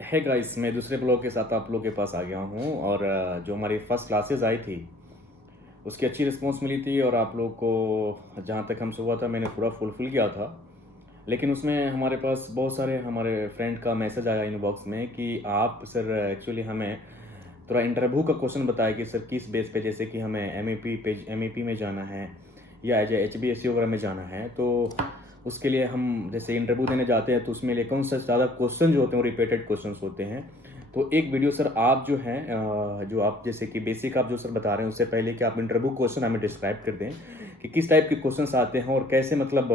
है गाइस, मैं दूसरे ब्लॉग के साथ आप लोग के पास आ गया हूँ और जो हमारी फर्स्ट क्लासेस आई थी उसकी अच्छी रिस्पांस मिली थी और आप लोग को जहाँ तक हमसे हुआ था मैंने पूरा फुलफिल किया था। लेकिन उसमें हमारे पास बहुत सारे हमारे फ्रेंड का मैसेज आया इनबॉक्स में कि आप सर एक्चुअली हमें थोड़ा इंटरव्यू का क्वेश्चन बताया कि सर किस बेस पे, जैसे कि हमें एम में जाना है या एज एच बी एस सी वगैरह में जाना है, तो उसके लिए हम जैसे इंटरव्यू देने जाते हैं तो उसमें लिए कौन सा ज़्यादा क्वेश्चन जो होते हैं वो रिपीटेड क्वेश्चन होते हैं। तो एक वीडियो सर आप जो हैं जो आप जैसे कि बेसिक आप जो सर बता रहे हैं उससे पहले कि आप इंटरव्यू क्वेश्चन हमें डिस्क्राइब कर दें कि किस टाइप के क्वेश्चंस आते हैं और कैसे, मतलब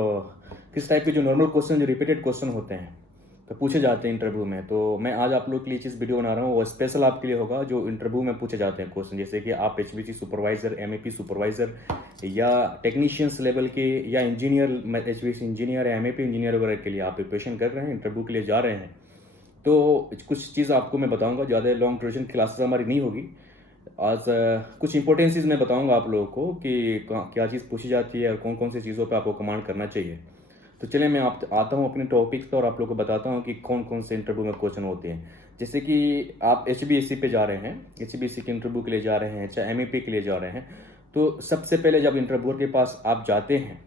किस टाइप के जो नॉर्मल क्वेश्चन जो रिपीटेड क्वेश्चन होते हैं तो पूछे जाते हैं इंटरव्यू में। तो मैं आज आप लोग के लिए चीज़ वीडियो बना रहा हूँ, वो स्पेशल आपके लिए होगा जो इंटरव्यू में पूछे जाते हैं क्वेश्चन, जैसे कि आप एचबीसी सुपरवाइजर, एमएपी सुपरवाइजर या टेक्नीशियंस लेवल के या इंजीनियर, एचबीसी इंजीनियर या एमएपी इंजीनियर वगैरह के लिए आप प्रिपरेशन कर रहे हैं, इंटरव्यू के लिए जा रहे हैं। तो कुछ चीज़ आपको मैं बताऊंगा, ज़्यादा लॉन्ग ड्यूरेशन क्लासेस हमारी नहीं होगी। आज कुछ इंपॉर्टेंट चीज़ मैं बताऊंगा आप लोगों को कि क्या चीज़ पूछी जाती है और कौन कौन सी चीज़ों पे आपको कमांड करना चाहिए। तो चलिए मैं आप आता हूँ अपने टॉपिक्स पर और आप लोगों को बताता हूँ कि कौन कौन से इंटरव्यू में क्वेश्चन होते हैं। जैसे कि आप एच बी एस सी पे जा रहे हैं, एच बी एस सी के इंटरव्यू के लिए जा रहे हैं, चाहे एम के लिए जा रहे हैं, तो सबसे पहले जब इंटरव्यूअर के पास आप जाते हैं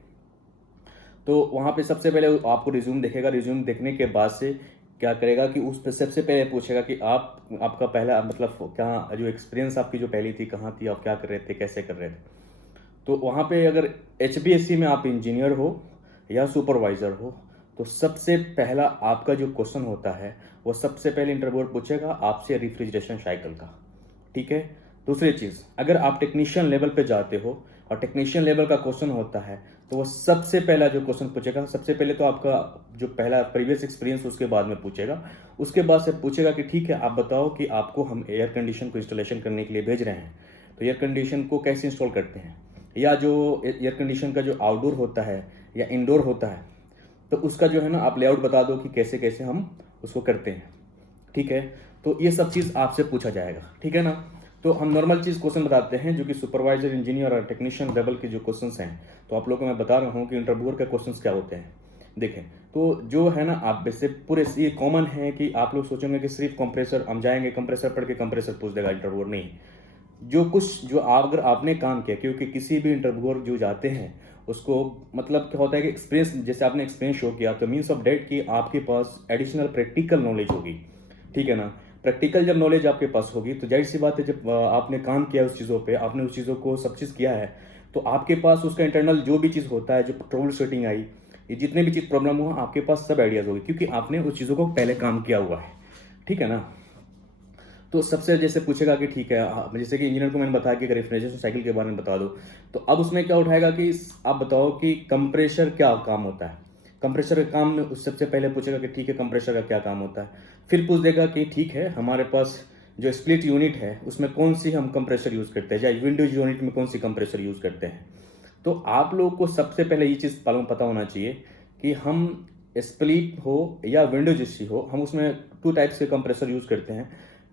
तो वहाँ पे सबसे पहले आपको रिज्यूम देखेगा। रिज्यूम देखने के बाद से क्या करेगा कि उस पर सबसे पहले पूछेगा कि आपका पहला, मतलब क्या जो एक्सपीरियंस आपकी जो पहली थी, कहाँ थी, आप क्या कर रहे थे, कैसे कर रहे थे। तो वहाँ पे अगर एच में आप इंजीनियर हो या सुपरवाइज़र हो तो सबसे पहला आपका जो क्वेश्चन होता है वो सबसे पहले इंटरव्यूअर पूछेगा आपसे रेफ्रिजरेशन साइकिल का। ठीक है। दूसरी चीज़, अगर आप टेक्नीशियन लेवल पे जाते हो और टेक्नीशियन लेवल का क्वेश्चन होता है तो वो सबसे पहला जो क्वेश्चन पूछेगा, सबसे पहले तो आपका जो पहला प्रीवियस एक्सपीरियंस उसके बाद में पूछेगा। उसके बाद से पूछेगा कि ठीक है आप बताओ कि आपको हम एयर कंडीशन को इंस्टॉलेशन करने के लिए भेज रहे हैं, तो एयर कंडीशन को कैसे इंस्टॉल करते हैं, या जो एयर कंडीशन का जो आउटडोर होता है या इंडोर होता है तो उसका जो है ना आप लेआउट बता दो कि कैसे कैसे हम उसको करते हैं। ठीक है। तो ये सब चीज़ आपसे पूछा जाएगा। ठीक है ना। तो हम नॉर्मल चीज़ क्वेश्चन बताते हैं जो कि सुपरवाइजर, इंजीनियर और टेक्नीशियन लेवल के जो क्वेश्चंस हैं, तो आप लोगों को मैं बता रहा हूँ कि इंटरव्यूअर के क्वेश्चंस क्या होते हैं। देखें, तो जो है ना आप वैसे पूरे ये कॉमन है कि आप लोग सोचेंगे कि सिर्फ कंप्रेसर हम जाएंगे, कंप्रेसर पढ़ के कंप्रेसर पूछ देगा इंटरव्यूअर। नहीं, जो कुछ जो अगर आपने काम किया, क्योंकि किसी भी इंटरव्यूअर जो जाते हैं उसको मतलब क्या होता है कि एक्सपीरियंस, जैसे आपने एक्सपीरियंस शो किया तो मीन्स ऑफ डेट कि आपके पास एडिशनल प्रैक्टिकल नॉलेज होगी। ठीक है ना। प्रैक्टिकल जब नॉलेज आपके पास होगी तो जाहिर सी बात है, जब आपने काम किया उस चीज़ों पे, आपने उस चीज़ों को सब चीज़ किया है तो आपके पास उसका इंटरनल जो भी चीज़ होता है, जो ट्रबल शूटिंग आई, ये जितने भी चीज़ प्रॉब्लम हुआ, आपके पास सब आइडियाज़ होगी क्योंकि आपने उस चीज़ों को पहले काम किया हुआ है। ठीक है ना। तो सबसे जैसे पूछेगा कि ठीक है, जैसे कि इंजीनियर को मैंने बताया कि रेफ्रिजरेशन साइकिल के बारे में बता दो, तो अब उसमें क्या उठाएगा कि आप बताओ कि कंप्रेशर क्या काम होता है। कंप्रेशर का काम में सबसे पहले पूछेगा कि ठीक है कंप्रेशर का क्या काम होता है। फिर पूछ देगा कि ठीक है हमारे पास जो स्प्लिट यूनिट है उसमें कौन सी हम कंप्रेशर यूज़ करते हैं, या विंडोज यूनिट में कौन सी कंप्रेशर यूज़ करते हैं। तो आप लोगों को सबसे पहले ये चीज़ पता होना चाहिए कि हम स्प्लिट हो या विंडोज एसी हो, हम उसमें टू टाइप्स के कंप्रेसर यूज़ करते हैं।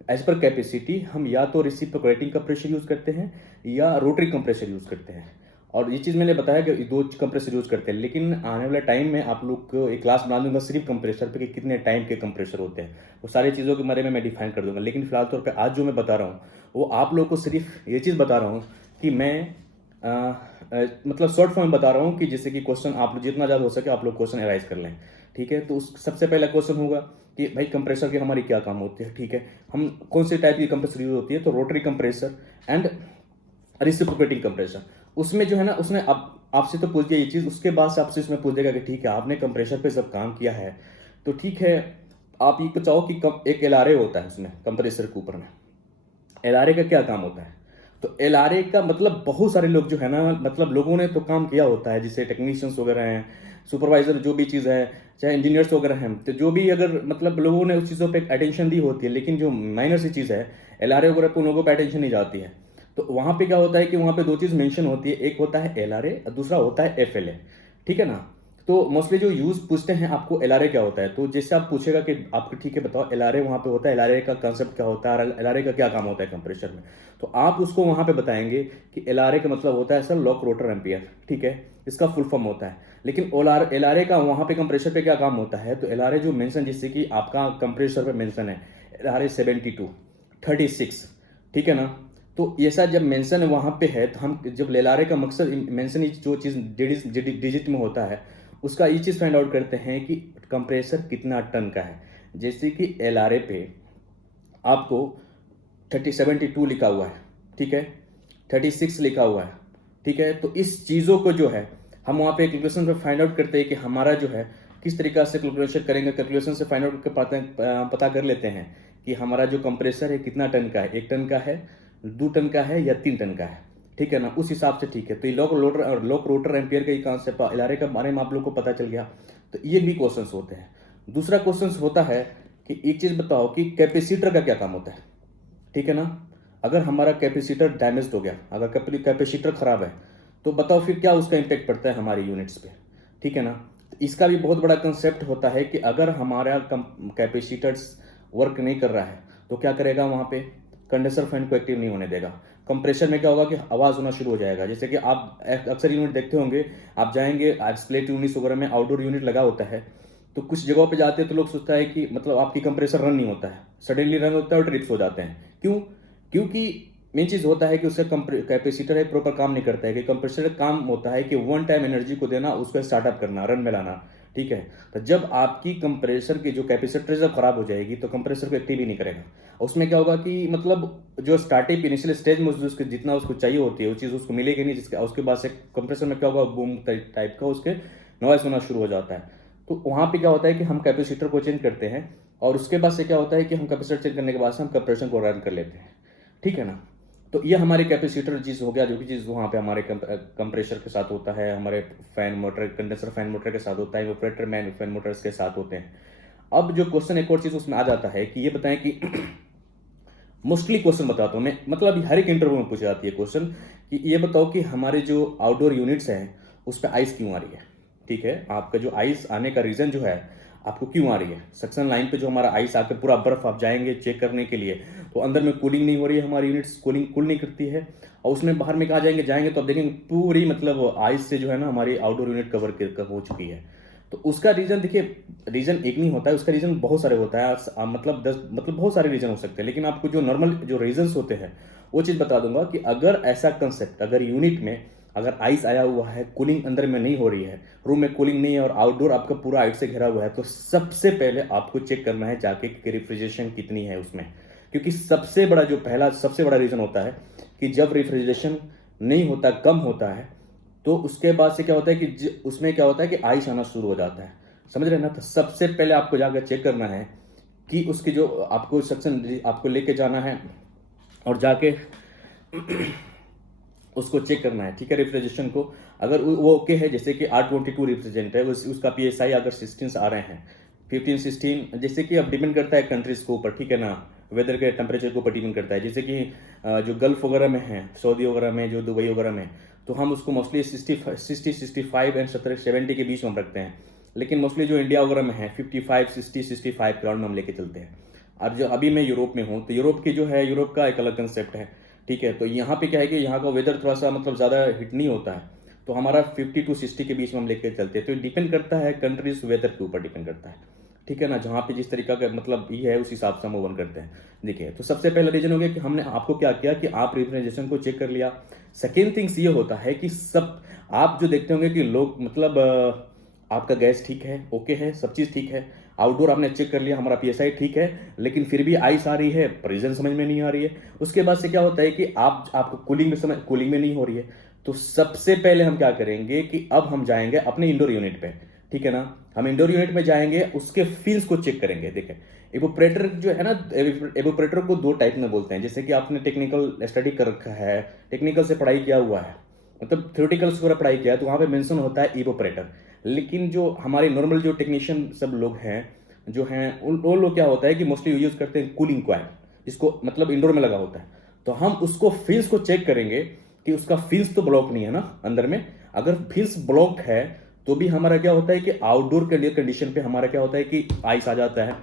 एज पर कैपेसिटी हम या तो रेसिप्रोकेटिंग कंप्रेसर यूज़ करते हैं या रोटरी कंप्रेसर यूज़ करते हैं। और ये चीज़ मैंने बताया कि दो कंप्रेसर यूज़ करते हैं, लेकिन आने वाले टाइम में आप लोग को एक क्लास बना दूंगा सिर्फ कंप्रेसर पे कि कितने टाइम के कंप्रेसर होते हैं, वो सारी चीज़ों के बारे में मैं डिफाइन कर दूंगा। लेकिन फिलहाल तौर पे आज जो मैं बता रहा हूँ वो आप लोग को सिर्फ ये चीज़ बता रहा हूँ कि मैं मतलब शॉर्ट फॉर्म बता रहा हूँ कि जैसे कि क्वेश्चन आप लोग जितना ज़्यादा हो सके आप लोग क्वेश्चन एराइज कर लें। ठीक है। तो उस सबसे पहला क्वेश्चन होगा कि भाई कंप्रेसर की हमारी क्या काम होती है। ठीक है। हम कौन से टाइप की कंप्रेसर यूज होती है, तो rotary compressor and reciprocating compressor. उसमें जो है ना उसने आपसे तो पूछ दिया ये चीज़, उसके बाद से आपसे इसमें पूछ देगा कि ठीक है आपने कंप्रेसर पे सब काम किया है तो ठीक है आप ये चाहो कि एक एलआरए होता है उसमें कंप्रेसर के ऊपर में, एलआरए का क्या काम होता है। तो एलआरए का मतलब बहुत सारे लोग जो है ना, मतलब लोगों ने तो काम किया होता है, जैसे टेक्नीशियंस वगैरह हैं, सुपरवाइजर जो भी चीज़ है, चाहे इंजीनियर्स वगैरह हैं, तो जो भी अगर मतलब लोगों ने उस चीज़ों पे अटेंशन दी होती है, लेकिन जो माइनर सी चीज़ है एलआरए वगैरह पे उन लोगों पर अटेंशन नहीं जाती है। तो वहाँ पे क्या होता है कि वहाँ पे दो चीज़ मेंशन होती है, एक होता है एलआरए और दूसरा होता है एफएलए। ठीक है ना। तो मोस्टली जो यूज पूछते हैं आपको एलआरए क्या होता है, तो जैसे आप पूछेगा कि आपको ठीक है बताओ एलआरए वहाँ पे होता है, एलआरए का कंसेप्ट क्या होता है और एलआरए का क्या काम होता है कंप्रेसर में, तो आप उसको वहाँ पे बताएंगे कि एलआरए का मतलब होता है सर लॉक रोटर एम्पियर, ठीक है, इसका फुल फॉर्म होता है। लेकिन एलआरए का वहाँ पे कंप्रेसर पे क्या काम होता है, तो एलआरए जो मेंशन जैसे कि आपका कंप्रेसर पे मेंशन है एलआरए 72 36, ठीक है ना, तो ऐसा जब मेंशन वहाँ पे है तो हम जब एलआरए का मकसद मेंशन जो चीज़ डिजिट में होता है उसका ये चीज़ फाइंड आउट करते हैं कि कंप्रेसर कितना टन का है। जैसे कि एलआरए पे आपको 72 लिखा हुआ है, ठीक है, 36 लिखा हुआ है, ठीक है, तो इस चीज़ों को जो है हम वहाँ पे कैलकुलेशन पे फाइंड आउट करते हैं कि हमारा जो है किस तरीका से कैलकुलेशन करेंगे, कैलकुलेशन से फाइंड आउट कर पता कर लेते हैं कि हमारा जो कंप्रेसर है कितना टन का है, 1 टन का है, 2 टन का है या 3 टन का है, ठीक है ना, उस हिसाब से ठीक है। तो ये लॉक रोटर एम्पियर का ये कॉन्सेप्ट एलआरए के बारे में आप लोग को पता चल गया। तो ये भी क्वेश्चंस होते हैं। दूसरा क्वेश्चंस होता है कि एक चीज़ बताओ कि कैपेसिटर का क्या काम होता है, ठीक है ना, अगर हमारा कैपेसिटर डैमेज हो गया, अगर कैपेसिटर खराब है तो बताओ फिर क्या उसका इम्पेक्ट पड़ता है हमारी यूनिट्स पे, ठीक है ना। तो इसका भी बहुत बड़ा कंसेप्ट होता है कि अगर हमारा कैपेसिटर्स वर्क नहीं कर रहा है तो क्या करेगा, वहाँ पे कंडेंसर फैन को एक्टिव नहीं होने देगा। कंप्रेशर में क्या होगा कि आवाज़ होना शुरू हो जाएगा। जैसे कि आप अक्सर यूनिट देखते होंगे, आप जाएंगे स्प्लिट यूनिट्स वगैरह में आउटडोर यूनिट लगा होता है, तो कुछ जगहों पे जाते हैं तो लोग सोचता है कि मतलब आपकी कंप्रेसर रन नहीं होता है, सडनली रन होता है और ट्रिप्स हो जाते हैं। क्यों? क्योंकि मेन चीज़ होता है कि उसका कैपेसिटर है प्रॉपर काम नहीं करता है। कि कंप्रेसर का काम होता है कि वन टाइम एनर्जी को देना, उसको स्टार्टअप करना, रन में लाना, ठीक है। तो जब आपकी कंप्रेसर की जो कैपेसिटर जब खराब हो जाएगी तो कंप्रेसर को एक्टिव ही नहीं करेगा। उसमें क्या होगा कि मतलब जो स्टार्टिंग इनिशियल स्टेज में उसके जितना उसको चाहिए होती है वो चीज़ उसको मिलेगी नहीं, जिसके उसके बाद से कंप्रेसर में क्या होगा, बूम टाइप का उसके नॉइस होना शुरू हो जाता है। तो वहाँ पे क्या होता है कि हम कैपेसिटर को चेंज करते हैं और उसके बाद से क्या होता है कि हम कैपेसिटर चेंज करने के बाद से हम कंप्रेसर को रन कर लेते हैं, ठीक है ना। तो ये हमारे कैपेसिटर चीज़ हो गया, जो भी चीज़ वहाँ पे हमारे कंप्रेसर के साथ होता है, हमारे fan motor condenser fan motor के साथ होता है, ऑपरेटर मैन फैन मोटर्स के साथ होते हैं। अब जो क्वेश्चन एक और चीज़ उसमें आ जाता है कि ये बताएं कि मोस्टली क्वेश्चन बताता हूँ मैं, मतलब हर एक इंटरव्यू में पूछी जाती है क्वेश्चन कि ये बताओ कि हमारे जो आउटडोर यूनिट्स हैं उस पर आइस क्यों आ रही है, ठीक है। आपका जो आइस आने का रीज़न जो है आपको क्यों आ रही है, सक्शन लाइन पे जो हमारा आइस आकर पूरा बर्फ आप जाएंगे चेक करने के लिए तो अंदर में कूलिंग नहीं हो रही है, हमारी यूनिट्स कूल नहीं करती है, और उसमें बाहर में कहा जाएंगे तो आप देखेंगे पूरी मतलब आइस से जो है ना हमारी आउटडोर यूनिट कवर हो चुकी है। तो उसका रीज़न देखिए, रीज़न एक नहीं होता है, उसका रीज़न बहुत सारे होता है, मतलब बहुत सारे रीज़न हो सकते हैं। लेकिन आपको जो नॉर्मल जो रीजंस होते हैं वो चीज़ बता दूंगा कि अगर ऐसा कंसेप्ट, अगर यूनिट में अगर आइस आया हुआ है, कूलिंग अंदर में नहीं हो रही है, रूम में कूलिंग नहीं है और आउटडोर आपका पूरा आइस से घिरा हुआ है, तो सबसे पहले आपको चेक करना है जाके कि रेफ्रिजरेशन कितनी है उसमें। क्योंकि सबसे बड़ा रीज़न होता है कि जब रेफ्रिजरेशन नहीं होता, कम होता है, तो उसके बाद से क्या होता है कि उसमें क्या होता है कि आइस आना शुरू हो जाता है, समझ रहे हैं ना। तो सबसे पहले आपको जाकर चेक करना है कि उसकी जो आपको सेक्शन आपको लेके जाना है और जाके उसको चेक करना है, ठीक है, रेफ्रिजरेशन को। अगर वो ओके है, जैसे कि R22 रिफ्रिजरेंट है, उसका PSI अगर 16 आ रहे हैं, 15 16, जैसे कि अब डिपेंड करता है कंट्रीज के ऊपर, ठीक है ना, वेदर के टेम्परेचर के ऊपर डिपेंड करता है। जैसे कि जो गल्फ वगैरह में है, सऊदी वगैरह में, जो दुबई वगैरह में, तो हम उसको मोस्टली 65 एंड 70 के बीच में हम रखते हैं। लेकिन मोस्टली जो इंडिया वगैरह में है 55 60 65 ग्राउंड में हम लेके चलते हैं। और जो अभी मैं यूरोप में हूँ तो यूरोप की जो है, यूरोप का एक अलग कंसेप्ट है, ठीक है। तो यहाँ पे क्या है कि यहाँ का वेदर थोड़ा सा मतलब ज़्यादा हिट नहीं होता है, तो हमारा 50 to 60 के बीच में हम लेके चलते हैं। तो डिपेंड करता है कंट्रीज वेदर के ऊपर डिपेंड करता है, ठीक है ना, जहाँ पे जिस तरीका का मतलब ये है उस हिसाब से हम ओवन करते हैं। देखिए, तो सबसे पहला रीजन हो गया कि हमने आपको क्या किया कि आप रेफ्रिजरेशन को चेक कर लिया। सेकेंड थिंग्स ये होता है कि सब आप जो देखते होंगे कि लोग मतलब आपका गैस ठीक है, ओके है, सब चीज़ ठीक है, आउटडोर आपने चेक कर लिया, हमारा PSI ठीक है, लेकिन फिर भी आइस आ रही है, रीजन समझ में नहीं आ रही है। उसके बाद से क्या होता है कि आपको कूलिंग में नहीं हो रही है। तो सबसे पहले हम क्या करेंगे कि अब हम जाएंगे अपने इंडोर यूनिट पे, ठीक है ना। हम इंडोर यूनिट में जाएंगे, उसके फील्स को चेक करेंगे। देखिए, एवोपरेटर जो है ना, एवोपरेटर को 2 टाइप में बोलते हैं। जैसे कि आपने टेक्निकल स्टडी कर रखा है, टेक्निकल से पढ़ाई किया हुआ है, मतलब थ्योरेटिकल से पढ़ाई किया है, तो वहाँ पे मेंशन होता है इवोपरेटर। लेकिन जो हमारे नॉर्मल जो टेक्नीशियन सब लोग हैं जो हैं वो लोग क्या होता है कि मोस्टली यूज करते हैं कूलिंग कॉइल, इसको मतलब इंडोर में लगा होता है। तो हम उसको फिल्स को चेक करेंगे कि उसका फिल्स तो ब्लॉक नहीं है ना अंदर में। अगर फिल्स ब्लॉक है तो भी हमारा क्या होता है कि आउटडोर के लिए कंडीशन पे हमारा क्या होता है कि आइस आ जाता है।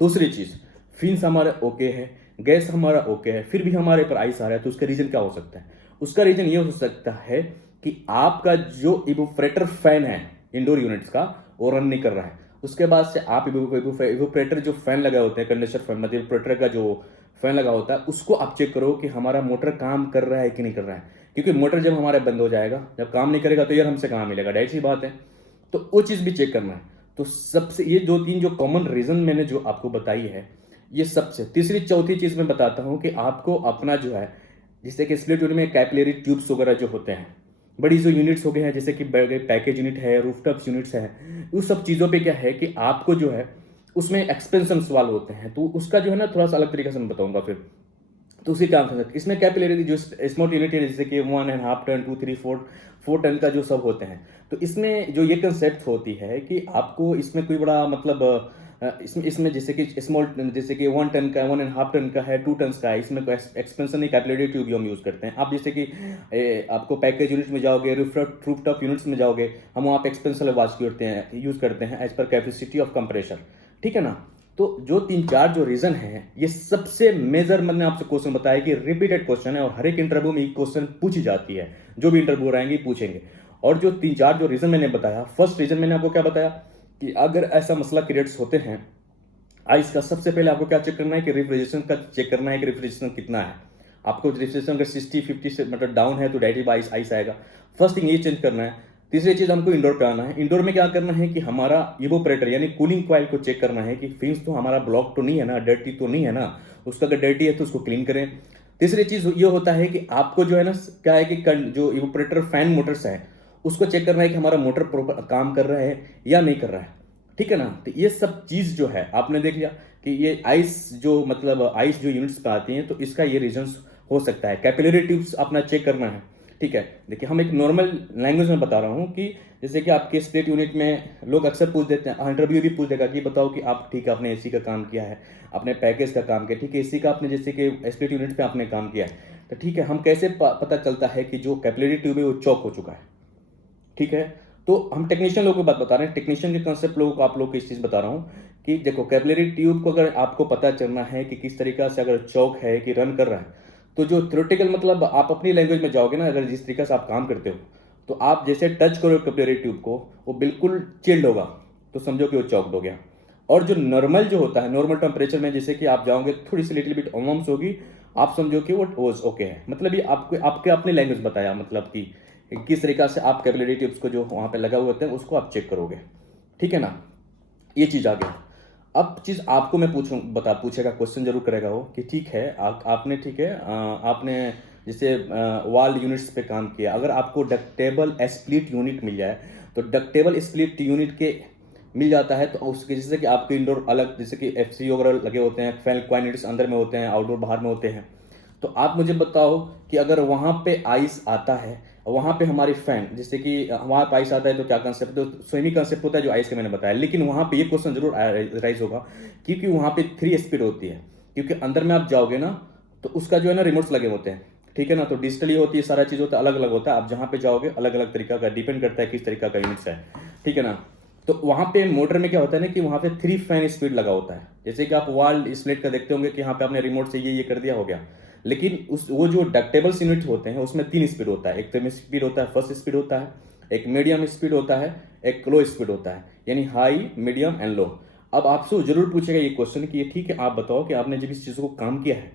दूसरी चीज़, फिन्स हमारा ओके है, गैस हमारा ओके है, फिर भी हमारे पर आइस आ रहा है, तो उसका रीज़न क्या हो सकता है? उसका रीज़न ये हो सकता है कि आपका जो इवोपरेटर फैन है इंडोर यूनिट्स का, वो रन नहीं कर रहा है। उसके बाद से आप इवोपरेटर जो फैन लगाए होते हैं, कंडेंसर फैन मतलब इवोपरेटर का जो फैन लगा होता है, उसको आप चेक करो कि हमारा मोटर काम कर रहा है कि नहीं कर रहा है। क्योंकि मोटर जब हमारा बंद हो जाएगा, जब काम नहीं करेगा, तो यार हमसे कहाँ मिलेगा, डायरेक्ट सी बात है। तो वो चीज़ भी चेक करना है। तो सबसे ये 2-3 जो कॉमन रीज़न मैंने जो आपको बताई है, ये सबसे तीसरी चौथी चीज़ मैं बताता हूँ कि आपको अपना जो है, जैसे कि स्प्लिट यूनिट में कैपिलरी ट्यूब्स वगैरह जो होते हैं, बड़ी जो यूनिट्स हो गए हैं, जैसे कि पैकेज यूनिट है, रूफटॉप्स यूनिट्स है, उस सब चीज़ों पे क्या है कि आपको जो है उसमें एक्सपेंशन सवाल होते हैं, तो उसका जो है ना थोड़ा सा अलग तरीके से मैं बताऊंगा फिर। तो उसी काम कर सकते इसमें कैपिलरी जो स्मॉल यूनिट है, जैसे कि 1.5 टन 2, 3, 4 टन का जो सब होते हैं। तो इसमें जो ये कंसेप्ट होती है कि आपको इसमें कोई बड़ा मतलब इसमें जैसे कि स्मॉल, जैसे कि 1 टन का, 1.5 टन का है, 2 टन का है, इसमें कोई एक्सपेंशन नहीं, कैपिलरी ट्यूब हम यूज़ करते हैं। आप जैसे कि आपको पैकेज यूनिट में जाओगे, रूफटॉप यूनिट्स में जाओगे, हम वहाँ पे एक्सपेंशन वाच यूज़ करते हैं as per capacity of compressor, ठीक है ना। तो जो 3-4 जो रीजन है, ये सबसे मेजर मैंने आपसे क्वेश्चन बताया कि रिपीटेड क्वेश्चन है और हर एक इंटरव्यू में ये क्वेश्चन पूछी जाती है, जो भी इंटरव्यू रहेंगे पूछेंगे। और जो 3-4 जो रीजन मैंने बताया, फर्स्ट रीजन मैंने आपको क्या बताया कि अगर ऐसा मसला क्रिएट्स होते हैं आइस का, सबसे पहले आपको क्या चेक करना है कि रेफ्रिजरेशन का चेक करना है कि रेफ्रिजरेशन कितना है। आपको रेफ्रिजरेशन अगर 60-50 से मतलब डाउन है तो डायरेक्ट आइस आइस आएगा। फर्स्ट थिंग ये चेंज करना है। तीसरी चीज़ हमको इंडोर पे आना है। इंडोर में क्या करना है कि हमारा इवोपरेटर यानी कूलिंग कॉइल को चेक करना है कि फिन्स तो हमारा ब्लॉक तो नहीं है ना, डर्टी तो नहीं है ना। उसका अगर डर्टी है तो उसको क्लीन करें। तीसरी चीज़ ये होता है कि आपको जो है ना क्या है कि जो इवोपरेटर फैन मोटर्स है उसको चेक करना है कि हमारा मोटर प्रॉपर काम कर रहा है या नहीं कर रहा है, ठीक है ना। तो ये सब चीज़ जो है आपने देख लिया कि ये आइस जो मतलब आइस जो यूनिट्स पे आती हैं, तो इसका ये रीजंस हो सकता है। कैपिलरी ट्यूब्स अपना चेक करना है, ठीक है। देखिए हम एक नॉर्मल लैंग्वेज में बता रहा हूँ कि जैसे कि आपके स्प्लिट यूनिट में लोग अक्सर पूछ देते हैं, इंटरव्यू भी पूछ देगा कि बताओ कि आप ठीक है आपने एसी का काम किया है, आपने पैकेज का काम किया, ठीक है, एसी का आपने जैसे कि स्प्लिट यूनिट पे आपने काम किया है, तो ठीक है, हम कैसे पता चलता है कि जो कैपिलरी ट्यूब है वो चौक हो चुका है, ठीक है। तो हम टेक्नीशियन लोगों की बात बता रहे हैं, टेक्नीशियन के कंसेप्ट लोगों को आप लोग को इस चीज़ बता रहा हूँ कि देखो कैपिलरी ट्यूब को अगर आपको पता चलना है कि किस तरीका से अगर चौक है कि रन कर रहा है, तो जो थ्योरेटिकल मतलब आप अपनी लैंग्वेज में जाओगे ना, अगर जिस तरीके से आप काम करते हो, तो आप जैसे टच करो कैपिलरी ट्यूब को, वो बिल्कुल चिल्ड होगा, तो समझो कि वो चौकड हो गया। और जो नॉर्मल जो होता है, नॉर्मल टेम्परेचर में जैसे कि आप जाओगे थोड़ी सी लिटिल बिट ऑमम्स होगी, आप समझो कि वो ओके है। मतलब ये आपको आपके अपनी लैंग्वेज बताया, मतलब कि किस तरीका से आप कैपिलरी ट्यूब्स को जो वहाँ पे लगा हुए होते हैं उसको आप चेक करोगे, ठीक है ना। ये चीज़ आ गया। अब चीज़ आपको मैं पूछेगा, क्वेश्चन जरूर करेगा वो कि ठीक है आपने ठीक है आपने जैसे वॉल यूनिट्स पे काम किया, अगर आपको डक्टेबल स्प्लिट यूनिट मिल जाए, तो डक्टेबल स्प्लिट यूनिट के मिल जाता है, तो उसके जैसे कि आपके इंडोर अलग जैसे कि एफसी वगैरह लगे होते हैं, फैन कॉइल यूनिट्स अंदर में होते हैं, आउटडोर बाहर में होते हैं। तो आप मुझे बताओ कि अगर वहाँ पे आइस आता है, वहाँ पे हमारी फैन जैसे कि वहाँ पे आइस आता है, तो क्या कंसेप्ट, तो सेम ही कंसेप्ट होता है जो आइस का मैंने बताया। लेकिन वहाँ पे ये क्वेश्चन जरूर राइज होगा क्योंकि वहाँ पे 3 स्पीड होती है, क्योंकि अंदर में आप जाओगे ना तो उसका जो है ना रिमोट्स लगे होते हैं, ठीक है ना। तो डिजिटली होती है, सारा चीज़ होता है, अलग अलग होता है। आप जहाँ पे जाओगे अलग अलग तरीका का डिपेंड करता है किस तरीका का यूनिट्स है, ठीक है ना। तो वहाँ पे मोटर में क्या होता है ना कि वहाँ पे 3 फैन स्पीड लगा होता है। जैसे कि आप वॉल स्प्लिट का देखते होंगे कि यहाँ पे आपने रिमोट से ये कर दिया, हो गया। लेकिन वो जो डक्टेबल्स यूनिट होते हैं उसमें 3 स्पीड होता है। एक तो स्पीड होता है, फर्स्ट स्पीड होता है, एक मीडियम स्पीड होता है, एक लो स्पीड होता है, यानी हाई, मीडियम एंड लो। अब आपसे जरूर पूछेगा ये क्वेश्चन कि ये ठीक है, आप बताओ कि आपने जब इस चीज़ को काम किया है,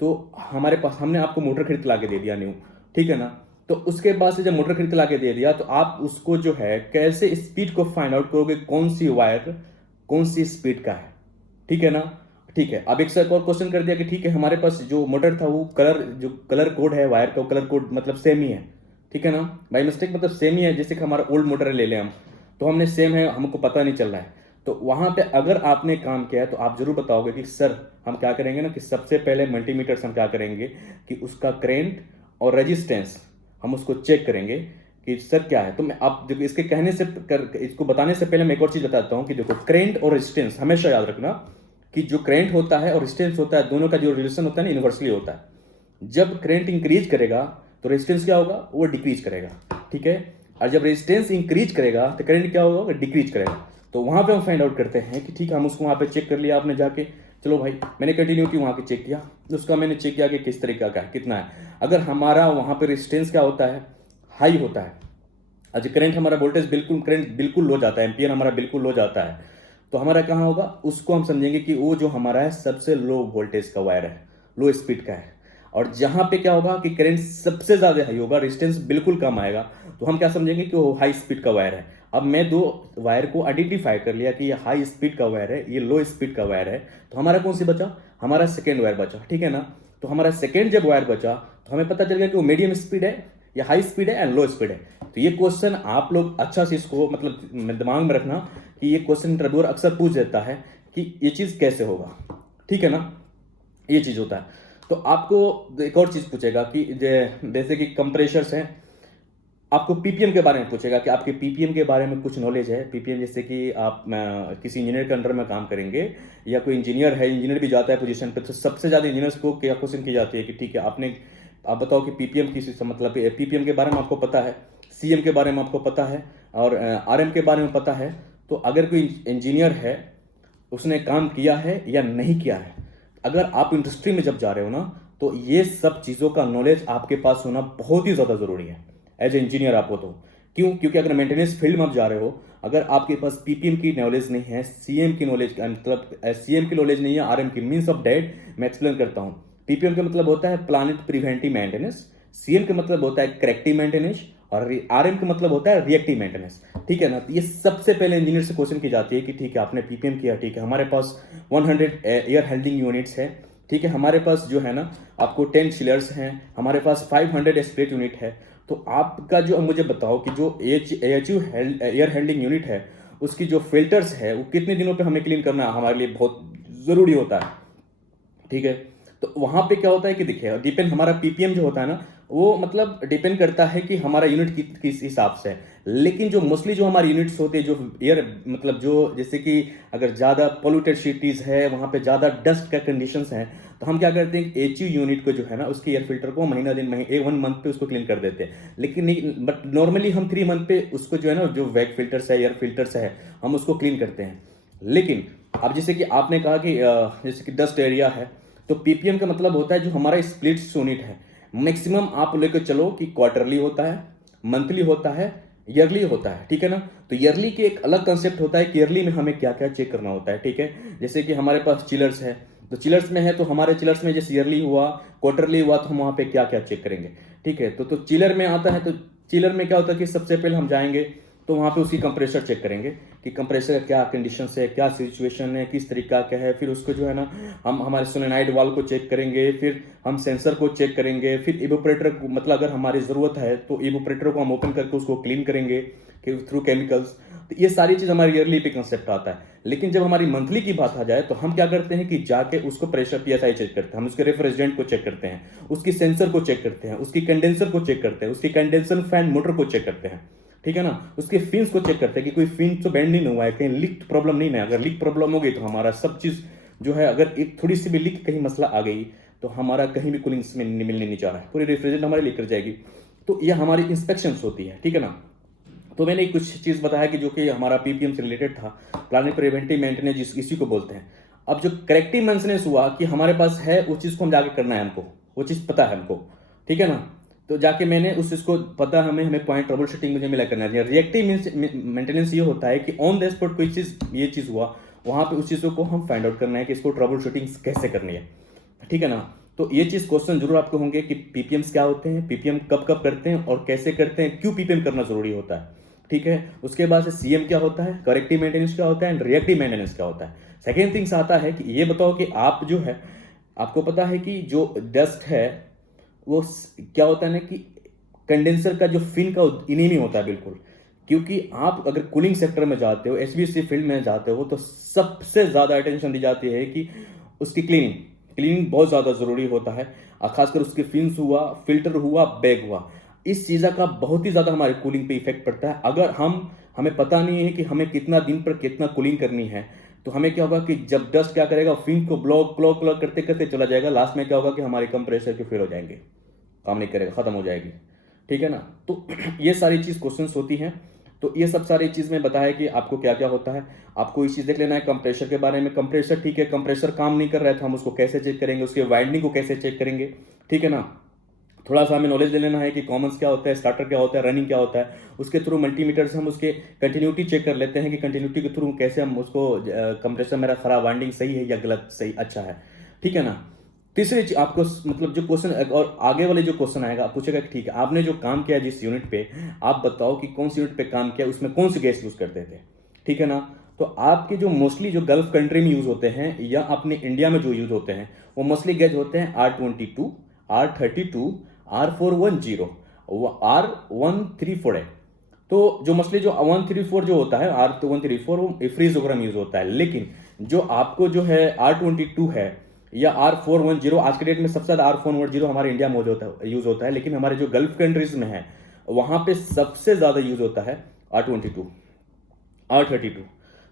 तो हमारे पास हमने आपको मोटर खरीद ला के दे दिया न्यू, ठीक है ना। तो उसके बाद से जब मोटर खरीद ला के दे दिया, तो आप उसको जो है कैसे स्पीड को फाइंड आउट करोगे, कौन सी वायर कौन सी स्पीड का है, ठीक है ना। ठीक है, अब एक से और क्वेश्चन कर दिया कि ठीक है हमारे पास जो मोटर था वो जो कलर कोड है वायर का, कलर कोड मतलब सेम ही है, ठीक है ना, बाई मिस्टेक मतलब सेम ही है। जैसे कि हमारा ओल्ड मोटर ले लें हम, तो हमने सेम है, हमको पता नहीं चल रहा है। तो वहां पे अगर आपने काम किया है तो आप जरूर बताओगे कि सर हम क्या करेंगे ना कि सबसे पहले मल्टीमीटर हम क्या करेंगे कि उसका करेंट और रेजिस्टेंस हम उसको चेक करेंगे कि सर क्या है। तो मैं आप देखो इसके कहने से इसको बताने से पहले मैं एक और चीज बताता हूँ कि देखो करेंट और रेजिस्टेंस हमेशा याद रखना कि जो करंट होता है और रेजिस्टेंस होता है, दोनों का जो रिलेशन होता है ना यूनिवर्सली होता है। जब करंट इंक्रीज करेगा तो रेजिस्टेंस क्या होगा, वो डिक्रीज करेगा, ठीक है। और जब रेजिस्टेंस इंक्रीज करेगा तो करंट क्या होगा, डिक्रीज करेगा। तो वहाँ पे हम फाइंड आउट करते हैं कि ठीक है, हम उसको वहाँ पे चेक कर लिया आपने जाके, चलो भाई मैंने कंटिन्यूटी वहाँ के चेक किया, उसका मैंने चेक किया कि किस तरीका का है, कितना है। अगर हमारा वहाँ पे रेजिस्टेंस क्या होता है, हाई होता है, आज करंट हमारा वोल्टेज बिल्कुल, करंट बिल्कुल लो जाता है, एम्पियर हमारा बिल्कुल लो जाता है, तो हमारा कहाँ होगा, उसको हम समझेंगे कि वो जो हमारा है सबसे लो वोल्टेज का वायर है, लो स्पीड का है। और जहां पे क्या होगा कि करंट सबसे ज्यादा हाई होगा, रेजिस्टेंस बिल्कुल कम आएगा, तो हम क्या समझेंगे कि वो हाई स्पीड का वायर है। अब मैं दो वायर को आइडेंटिफाई कर लिया कि ये हाई स्पीड का वायर है, ये लो स्पीड का वायर है, तो हमारा कौन सी बचा, हमारा सेकेंड वायर बचा, ठीक है ना। तो हमारा सेकेंड जब वायर बचा तो हमें पता चल गया कि वो मीडियम स्पीड है या हाई स्पीड है एंड लो स्पीड है। तो ये क्वेश्चन आप लोग अच्छा से इसको मतलब दिमाग में रखना कि ये क्वेश्चन इंटरव्यूअर अक्सर पूछ देता है कि ये चीज कैसे होगा, ठीक है ना, ये चीज होता है। तो आपको एक और चीज पूछेगा कि जैसे कि कंप्रेशर्स हैं, आपको पीपीएम के बारे में पूछेगा कि आपके पीपीएम के बारे में कुछ नॉलेज है। पीपीएम जैसे कि आप किसी इंजीनियर के अंडर में काम करेंगे या कोई इंजीनियर है, इंजीनियर भी जाता है पोजीशन पे, तो सबसे ज्यादा इंजीनियर्स को क्या क्वेश्चन की जाती है कि ठीक है आप बताओ कि पीपीएम किस मतलब पीपीएम के बारे में आपको पता है, सीएम के बारे में आपको पता है और आरएम के बारे में पता है। तो अगर कोई इंजीनियर है, उसने काम किया है या नहीं किया है, अगर आप इंडस्ट्री में जब जा रहे हो ना, तो ये सब चीज़ों का नॉलेज आपके पास होना बहुत ही ज़्यादा ज़रूरी है एज ए इंजीनियर आपको। तो क्यों, क्योंकि अगर मेंटेनेंस फील्ड में आप जा रहे हो, अगर आपके पास पीपीएम की नॉलेज नहीं है, सीएम की नॉलेज मतलब सीएम की नॉलेज नहीं है, आरएम की मीन्स ऑफ डैट मैं एक्सप्लेन करता हूँ। पीपीएम का मतलब होता है प्लानिट प्रिवेंटिव मेंटेनेंस, सीएम का मतलब होता है करेक्टिव मेंटेनेंस और आरएम का मतलब होता है रिएक्टिव मेंटेनेंस, ठीक है ना। तो ये सबसे पहले इंजीनियर से क्वेश्चन की जाती है कि ठीक है आपने पीपीएम किया, ठीक है हमारे पास 100 एयर हैंडलिंग यूनिट्स है, ठीक है हमारे पास जो है ना आपको 10 चिलर्स हैं, हमारे पास 500 स्प्लिट यूनिट है। तो आपका जो मुझे बताओ कि जो एएचयू एयर हैंडलिंग यूनिट है, उसकी जो फिल्टर्स है वो कितने दिनों पे हमें क्लीन करना हमारे लिए बहुत ज़रूरी होता है, ठीक है। तो वहां पे क्या होता है कि देखिए डिपेंड, हमारा पीपीएम जो होता है ना वो मतलब डिपेंड करता है कि हमारा यूनिट किस हिसाब से है। लेकिन जो मोस्टली जो हमारे यूनिट्स होते हैं, जो एयर मतलब जो जैसे कि अगर ज़्यादा पोल्यूटेड सिटीज़ है, वहाँ पे ज़्यादा डस्ट का कंडीशंस हैं, तो हम क्या करते हैं एचयू यूनिट को जो है ना उसके एयर फिल्टर को महीना दिन महीने 1 मंथ पे उसको क्लीन कर देते हैं। लेकिन नहीं, बट नॉर्मली हम 3 मंथ पे उसको जो है ना जो वैक फिल्टर्स है, एयर फिल्टर्स है, हम उसको क्लीन करते हैं। लेकिन अब जैसे कि आपने कहा कि जैसे कि डस्ट एरिया है, तो पीपीएम का मतलब होता है जो हमारा स्प्लिट्स यूनिट है, मैक्सिमम आप लेकर चलो कि क्वार्टरली होता है, मंथली होता है, ईयरली होता है, ठीक है ना। तो ईयरली के एक अलग कंसेप्ट होता है कि ईयरली में हमें क्या क्या चेक करना होता है, ठीक है। जैसे कि हमारे पास चिलर्स है, तो चिलर्स में है तो हमारे चिलर्स में जैसे ईयरली हुआ, क्वार्टरली हुआ, तो हम वहाँ पे क्या क्या चेक करेंगे, ठीक है। तो चिलर में आता है, तो चिलर में क्या होता है कि सबसे पहले हम जाएंगे तो वहाँ पे उसकी कंप्रेसर चेक करेंगे कि कंप्रेसर का क्या कंडीशन है, क्या सिचुएशन है, किस तरीका का है। फिर उसको जो है ना हम हमारे सोलेनॉइड वाल्व को चेक करेंगे, फिर हम सेंसर को चेक करेंगे, फिर इवोपरेटर को मतलब अगर हमारी ज़रूरत है तो इवोपरेटर को हम ओपन करके उसको क्लीन करेंगे कि थ्रू केमिकल्स। तो ये सारी चीज़ हमारी ईयरली पे कंसेप्ट आता है। लेकिन जब हमारी मंथली की बात आ जाए तो हम क्या करते हैं कि जाके उसको प्रेशर पीएसआई चेक करते हैं, हम उसके रेफ्रिजरेंट को चेक करते हैं, उसकी सेंसर को चेक करते हैं, उसकी कंडेंसर को चेक करते हैं, उसकी कंडेंसर फैन मोटर को चेक करते हैं, ठीक है ना। उसके फिन्स को चेक करते हैं कि कोई फिन तो बैंड नहीं हुआ है, कहीं लीक प्रॉब्लम नहीं है। अगर लीक प्रॉब्लम हो गई तो हमारा सब चीज़ जो है, अगर एक थोड़ी सी भी लीक कहीं मसला आ गई तो हमारा कहीं भी कूलिंग में मिलने नहीं जा रहा है, पूरी रेफ्रिजरेंट हमारी लीक कर जाएगी। तो ये हमारी इंस्पेक्शंस होती है, ठीक है ना। तो मैंने कुछ चीज़ बताया कि जो कि हमारा पीपीएम से रिलेटेड था, प्लानिंग प्रिवेंटिव मेंटेनेंस इसी को बोलते हैं। अब जो करेक्टिव मेंटेनेंस हुआ कि हमारे पास है उस चीज़ को हम जाके करना है, हमको वो चीज़ पता है हमको, ठीक है ना। तो जाके मैंने उस चीज़ को पता, हमें पॉइंट ट्रबल शूटिंग मुझे मिला करना है। रिएक्टिव मेंटेनेंस ये होता है कि ऑन द स्पॉट कोई चीज़ ये चीज़ हुआ, वहाँ पे उस चीज़ों को हम फाइंड आउट करना है कि इसको ट्रबल शूटिंग कैसे करनी है, ठीक है ना। तो ये चीज़ क्वेश्चन जरूर आपको होंगे कि पीपीएम्स क्या होते हैं, पीपीएम कब कब करते हैं और कैसे करते हैं, क्यों पीपीएम करना जरूरी होता है, ठीक है। उसके बाद से सीएम क्या होता है, करेक्टिव मेंटेनेंस क्या होता है एंड रिएक्टिव मेंटेनेंस क्या होता है। सेकेंड थिंग्स आता है कि ये बताओ कि आप जो है, आपको पता है कि जो डस्ट है वो क्या होता है ना कि कंडेंसर का जो फिन का इन्हीं नहीं होता है बिल्कुल। क्योंकि आप अगर कूलिंग सेक्टर में जाते हो, एचवीएसी फील्ड में जाते हो, तो सबसे ज़्यादा अटेंशन दी जाती है कि उसकी क्लीनिंग बहुत ज़्यादा ज़रूरी होता है। खासकर उसके फिन्स हुआ, फिल्टर हुआ, बैग हुआ, इस चीज़ का बहुत ही ज़्यादा हमारे कूलिंग पे इफेक्ट पड़ता है। अगर हमें पता नहीं है कि हमें कितना दिन पर कितना कूलिंग करनी है, तो हमें क्या होगा कि जब डस्ट क्या करेगा, फिन को क्लॉग करते करते चला जाएगा, लास्ट में क्या होगा कि हमारे कंप्रेसर के फेल हो जाएंगे, काम नहीं करेगा, खत्म हो जाएगी, ठीक है ना। तो ये सारी चीज़ क्वेश्चंस होती हैं। तो ये सब सारी चीज़ में बताया कि आपको क्या क्या होता है। आपको इस चीज़ देख लेना है कंप्रेशर के बारे में। कंप्रेशर ठीक है, कंप्रेशर काम नहीं कर रहा है तो हम उसको कैसे चेक करेंगे, उसके वाइंडिंग को कैसे चेक करेंगे, ठीक है ना। थोड़ा सा हमें नॉलेज ले लेना है कि कॉमन्स क्या होता है, स्टार्टर क्या होता है, रनिंग क्या होता है। उसके थ्रू मल्टीमीटर से हम उसके कंटिन्यूटी चेक कर लेते हैं कि कंटिन्यूटी के थ्रू कैसे हम उसको कंप्रेसर मेरा खराब, वाइंडिंग सही है या गलत, सही अच्छा है, ठीक है ना। तीसरी चीज आपको मतलब जो क्वेश्चन और आगे वाले जो क्वेश्चन आएगा, आप पूछेगा कि ठीक है आपने जो काम किया जिस यूनिट पे, आप बताओ कि कौन सी यूनिट पे काम किया, उसमें कौन सी गैस यूज करते थे, ठीक है ना। तो आपके जो मोस्टली जो गल्फ कंट्री में यूज होते हैं या अपने इंडिया में जो यूज होते हैं वो मोस्टली गैस होते हैं R22, R32, R410, R134 है। तो जो मोस्टली जो 134 जो होता है, R134 वो फ्रीज वगैरह में यूज होता है। लेकिन जो आपको जो है R22 है या R410, आज के डेट में सबसे ज्यादा R410 हमारे इंडिया में यूज होता है, लेकिन हमारे जो गल्फ कंट्रीज में है वहां पे सबसे ज्यादा यूज होता है R22, R32।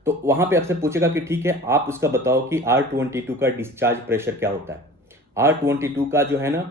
तो वहां पे आपसे पूछेगा कि ठीक है आप उसका बताओ कि R22 का डिस्चार्ज प्रेशर क्या होता है, R22 का जो है ना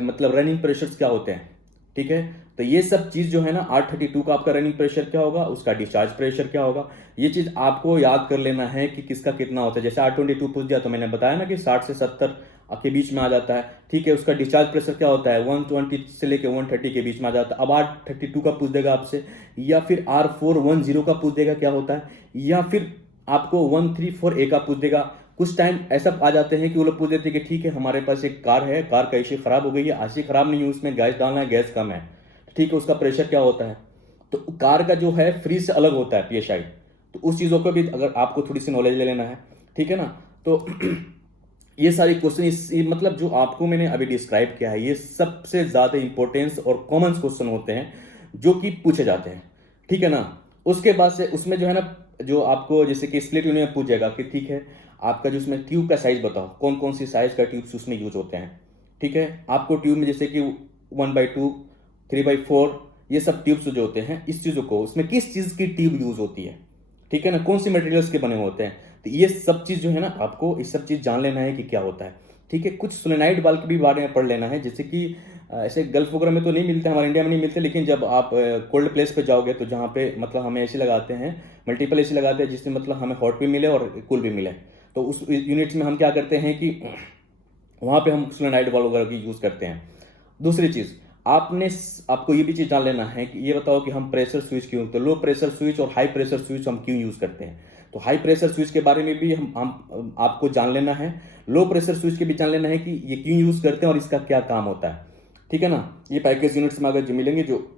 मतलब रनिंग प्रेशर्स क्या होते हैं, ठीक है। तो ये सब चीज जो है ना, R32 का आपका रनिंग प्रेशर क्या होगा, उसका डिस्चार्ज प्रेशर क्या होगा, ये चीज आपको याद कर लेना है कि किसका कितना होता है। जैसे R22 पूछ दिया तो मैंने बताया ना कि 60 से 70 के बीच में आ जाता है, ठीक है। उसका डिस्चार्ज प्रेशर क्या होता है, 120 से लेके 130 के बीच में आ जाता है। अब R32 का पूछ देगा आपसे, या फिर R410 का पूछ देगा क्या होता है, या फिर आपको 134A का पूछ देगा। कुछ टाइम ऐसा आ जाते हैं कि वो लोग पूछ देते हैं कि ठीक है हमारे पास एक कार है, कार का एसी खराब हो गई है, एसी खराब नहीं है, उसमें गैस डालना है, गैस कम है, ठीक है, उसका प्रेशर क्या होता है। तो कार का जो है फ्रीज से अलग होता है PSI। तो उस चीज़ों को भी अगर आपको थोड़ी सी नॉलेज ले लेना है, ठीक है ना। तो ये सारी क्वेश्चन मतलब जो आपको मैंने अभी डिस्क्राइब किया है, ये सबसे ज़्यादा इंपॉर्टेंस और कॉमन क्वेश्चन होते हैं जो कि पूछे जाते हैं, ठीक है ना। उसके बाद से उसमें जो है ना, जो आपको जैसे कि स्प्लिट यूनिट में पूछ जाएगा कि ठीक है आपका जो उसमें ट्यूब का साइज बताओ, कौन कौन सी साइज का ट्यूब्स उसमें यूज होते हैं, ठीक है। आपको ट्यूब में जैसे कि 1/2, 3/4 ये सब ट्यूब्स जो होते हैं, इस चीज़ों को उसमें किस चीज़ की ट्यूब यूज होती है, ठीक है ना, कौन सी मटेरियल्स के बने होते हैं। तो ये सब चीज़ जो है ना, आपको इस सब चीज़ जान लेना है कि क्या होता है, ठीक है। कुछ सोलेनाइड बाल्ब के भी बारे में पढ़ लेना है, जैसे कि ऐसे गल्फ वगैरह में तो नहीं मिलते, हमारे इंडिया में नहीं मिलते, लेकिन जब आप कोल्ड प्लेस पे जाओगे तो जहाँ पे मतलब हमें एसी लगाते हैं, मल्टीपल एसी लगाते हैं, जिससे मतलब हमें हॉट भी मिले और कूल भी मिले। तो उस यूनिट्स में हम क्या करते हैं कि वहाँ पे हम सोलेनाइड वाल्व वगैरह की यूज़ करते हैं। दूसरी चीज़ आपको ये भी चीज़ जान लेना है कि ये बताओ कि हम प्रेशर स्विच क्यों, तो लो प्रेशर स्विच और हाई प्रेशर स्विच हम क्यों यूज़ करते हैं। तो हाई प्रेशर स्विच के बारे में भी हम आपको जान लेना है, लो प्रेशर स्विच के भी जान लेना है कि ये क्यों यूज़ करते हैं और इसका क्या काम होता है, ठीक है ना। ये पैकेज यूनिट्स में अगर जो मिलेंगे, जो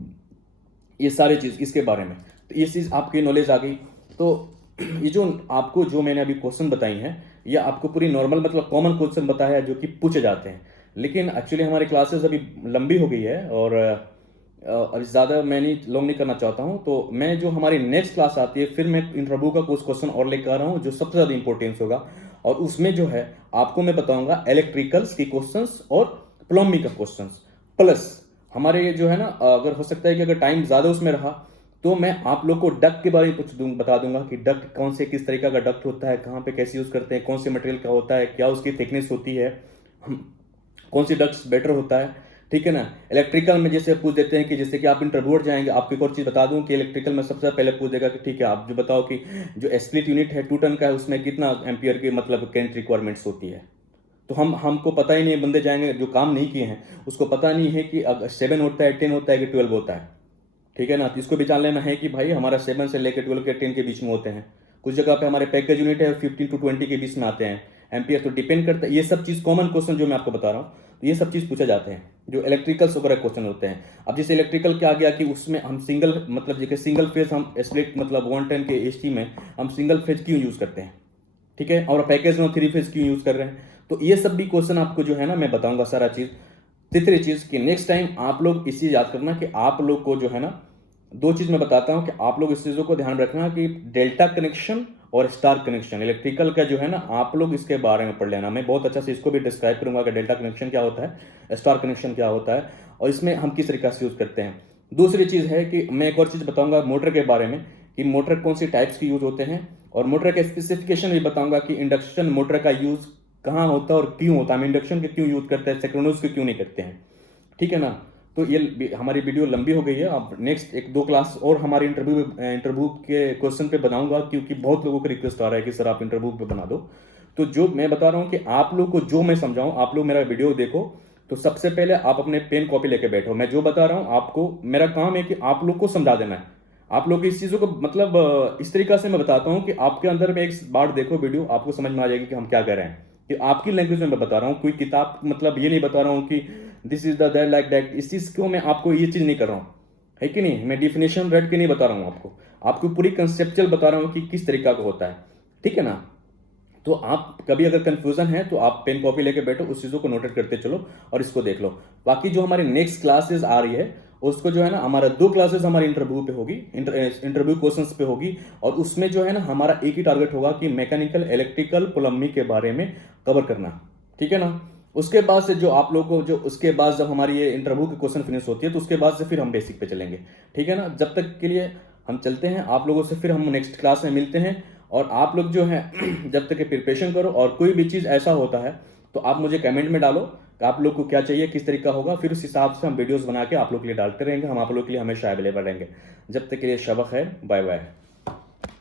ये सारी चीज़ इसके बारे में, तो ये चीज़ आपकी नॉलेज आ गई। तो ये जो आपको जो मैंने अभी क्वेश्चन बताई हैं, ये आपको पूरी नॉर्मल मतलब कॉमन क्वेश्चन बताया है जो कि पूछे जाते हैं। लेकिन एक्चुअली हमारी क्लासेस अभी लंबी हो गई है और अभी ज़्यादा मैं नहीं लॉन्ग नहीं करना चाहता हूँ। तो मैं जो हमारी नेक्स्ट क्लास आती है, फिर मैं इंटरव्यू का कुछ क्वेश्चन और लेकर आ रहा हूँ जो सबसे ज़्यादा इंपॉर्टेंस होगा, और उसमें जो है आपको मैं बताऊंगा इलेक्ट्रिकल्स के क्वेश्चंस और प्लम्बिंग का क्वेश्चंस। प्लस हमारे जो है ना, अगर हो सकता है कि अगर टाइम ज़्यादा उसमें रहा तो मैं आप लोग को डक्ट के बारे में बता दूंगा कि डक्ट कौन से किस तरीका का डक्ट होता है, कहाँ पे कैसे यूज़ करते हैं, कौन से मटेरियल का होता है, क्या उसकी थिकनेस होती है, कौन सी डक्ट्स बेटर होता है, ठीक है ना। इलेक्ट्रिकल में जैसे पूछ देते हैं कि जैसे कि आप इंटरव्यूअर जाएंगे, आपको एक और चीज़ बता दूं कि इलेक्ट्रिकल में सबसे पहले पूछ देगा कि ठीक है आप जो बताओ कि जो स्प्लिट यूनिट है 2 टन का है, उसमें कितना एम्पियर की मतलब करंट रिक्वायरमेंट्स होती है। तो हमको पता ही नहीं है, बंदे जाएंगे जो काम नहीं किए हैं उसको पता नहीं है कि 7 होता है, 10 होता है कि 12 होता है, ठीक है ना। तो इसको भी जान लेना है कि भाई हमारा 7 से लेकर 12 के 10 के बीच में होते हैं। कुछ जगह पे हमारे पैकेज यूनिट है 15 to 20 के बीच में आते हैं एम्पियर, तो डिपेंड करता है। ये सब चीज़ कॉमन क्वेश्चन जो मैं आपको बता रहा हूँ, तो ये सब चीज़ पूछे जाते हैं जो इलेक्ट्रिकल्स वगैरह क्वेश्चन होते हैं। अब जैसे इलेक्ट्रिकल क्या आ गया कि उसमें हम सिंगल मतलब जैसे सिंगल फेज हम स्प्लिट मतलब 110 के एचटी में हम सिंगल फेज क्यों यूज़ करते हैं, ठीक है, और पैकेज में 3 फेज क्यों यूज़ कर रहे हैं। तो ये सब भी क्वेश्चन आपको जो है ना मैं बताऊंगा सारा चीज़। तीसरी चीज़ कि नेक्स्ट टाइम आप लोग इस चीज़ याद करना कि आप लोग को जो है ना 2 चीज़ मैं बताता हूँ कि आप लोग इस चीज़ों को ध्यान रखना कि डेल्टा कनेक्शन और स्टार कनेक्शन इलेक्ट्रिकल का जो है ना, आप लोग इसके बारे में पढ़ लेना। मैं बहुत अच्छा से इसको भी डिस्क्राइब करूंगा कि डेल्टा कनेक्शन क्या होता है, स्टार कनेक्शन क्या होता है, और इसमें हम किस तरीके से यूज़ करते हैं। दूसरी चीज़ है कि मैं एक और चीज़ बताऊंगा मोटर के बारे में कि मोटर कौन सी टाइप्स की यूज़ होते हैं, और मोटर के स्पेसिफिकेशन भी बताऊंगा कि इंडक्शन मोटर का यूज़ कहाँ होता है और क्यों होता है, हम इंडक्शन के क्यों यूज़ करते हैं, सिंक्रोनस के क्यों नहीं करते हैं, ठीक है ना। तो ये हमारी वीडियो लंबी हो गई है। अब नेक्स्ट 1-2 क्लास और हमारे इंटरव्यू के क्वेश्चन पे बनाऊंगा, क्योंकि बहुत लोगों का रिक्वेस्ट आ रहा है कि सर आप इंटरव्यू पे बना दो। तो जो मैं बता रहा हूँ कि आप लोग को जो मैं समझाऊं, आप लोग मेरा वीडियो देखो, तो सबसे पहले आप अपने पेन कॉपी लेके बैठो। मैं जो बता रहा हूँ आपको, मेरा काम है कि आप लोग को समझा देना है। आप लोग इस चीज़ों को मतलब इस तरीका से मैं बताता हूँ कि आपके अंदर में एक बार देखो वीडियो, आपको समझ में आ जाएगी कि हम क्या कर रहे हैं, कि आपकी लैंग्वेज में मैं बता रहा हूँ। कोई किताब मतलब ये नहीं बता रहा हूँ कि this is the that like that, इस चीज़ को मैं आपको ये चीज़ नहीं कर रहा हूँ, है कि नहीं। मैं डिफिनेशन रट के नहीं बता रहा हूँ आपको पूरी कंसेप्चुअल बता रहा हूँ कि किस तरीका का होता है, ठीक है ना। तो आप कभी अगर कंफ्यूजन है तो आप पेन कॉपी लेके बैठो, उस चीज़ों को नोटेट करते चलो और इसको देख लो। बाकी जो हमारी नेक्स्ट क्लासेस आ रही है, उसको जो है ना, हमारा 2 क्लासेस हमारी इंटरव्यू पे होगी, इंटरव्यू क्वेश्चंस पे होगी। और उसमें जो है ना, हमारा एक ही टारगेट होगा कि मैकेनिकल, इलेक्ट्रिकल, प्लम्बिंग के बारे में कवर करना, ठीक है ना। उसके बाद से जो आप लोगों को जो उसके बाद जब हमारी ये इंटरव्यू की क्वेश्चन फिनिश होती है, तो उसके बाद से फिर हम बेसिक पे चलेंगे, ठीक है ना। जब तक के लिए हम चलते हैं, आप लोगों से फिर हम नेक्स्ट क्लास में मिलते हैं। और आप लोग जो हैं जब तक प्रिपरेशन करो, और कोई भी चीज़ ऐसा होता है तो आप मुझे कमेंट में डालो कि आप लोग को क्या चाहिए, किस तरीका होगा, फिर उस हिसाब से हम वीडियोस बना के आप लोग के लिए डालते रहेंगे। हम आप लोग के लिए हमेशा अवेलेबल रहेंगे। जब तक के लिए शबक है, बाय बाय।